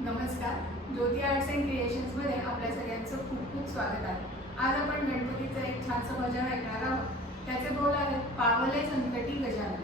नमस्कार. ज्योती arts and क्रिएशन्समध्ये आपल्या सगळ्यांचं खूप खूप स्वागत आहे. आज आपण गणपतीचं एक छानसं भजन ऐकणार आहोत. त्याचे बोल आहेत पावले संकटी गजानन.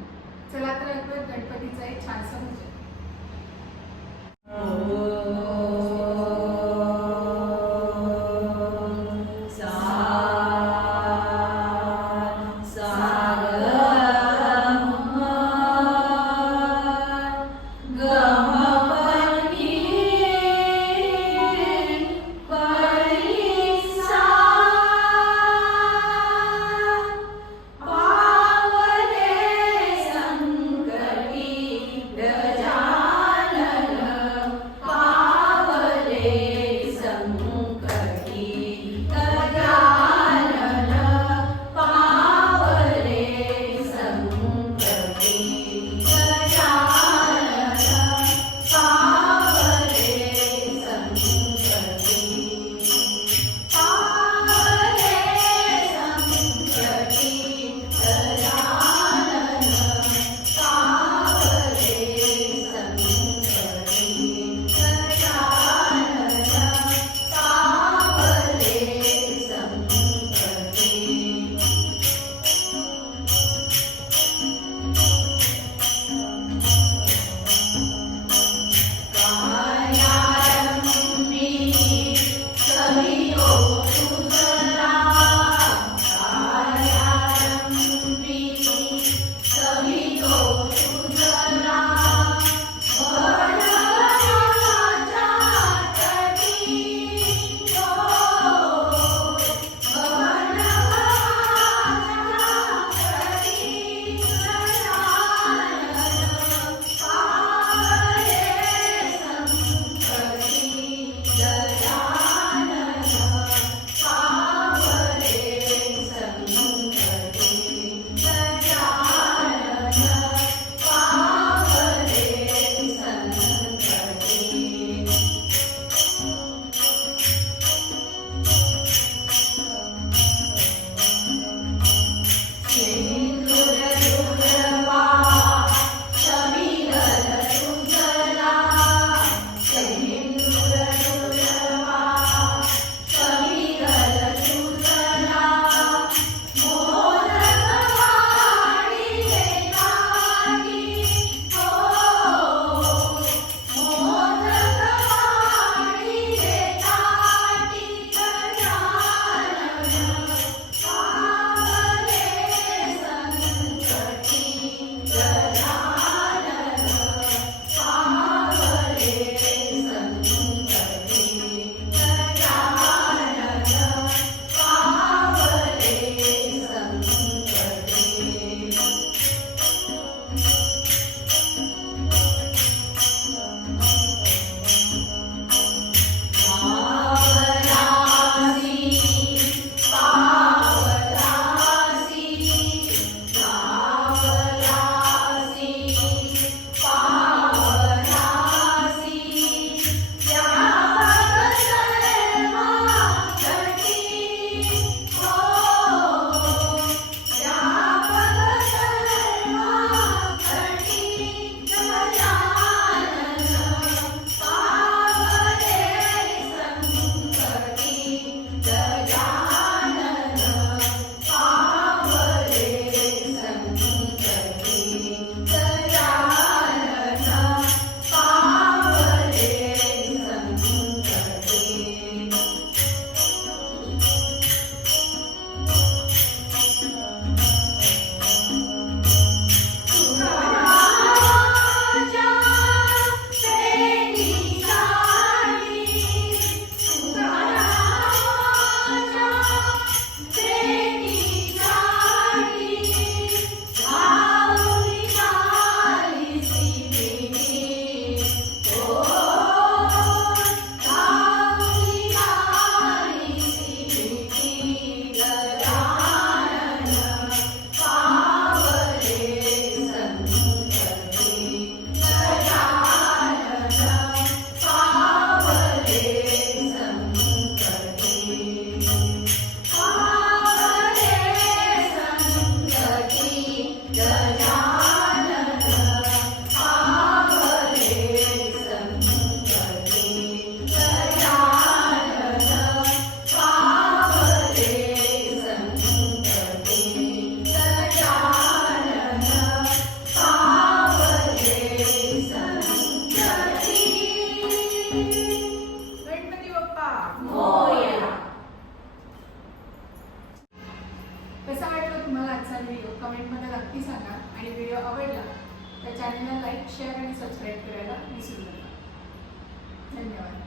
आजचा व्हिडिओ कमेंटमध्ये नक्की सांगा आणि व्हिडिओ आवडला तर चॅनलला लाईक शेअर आणि सबस्क्राईब करायला विसरू नका. धन्यवाद.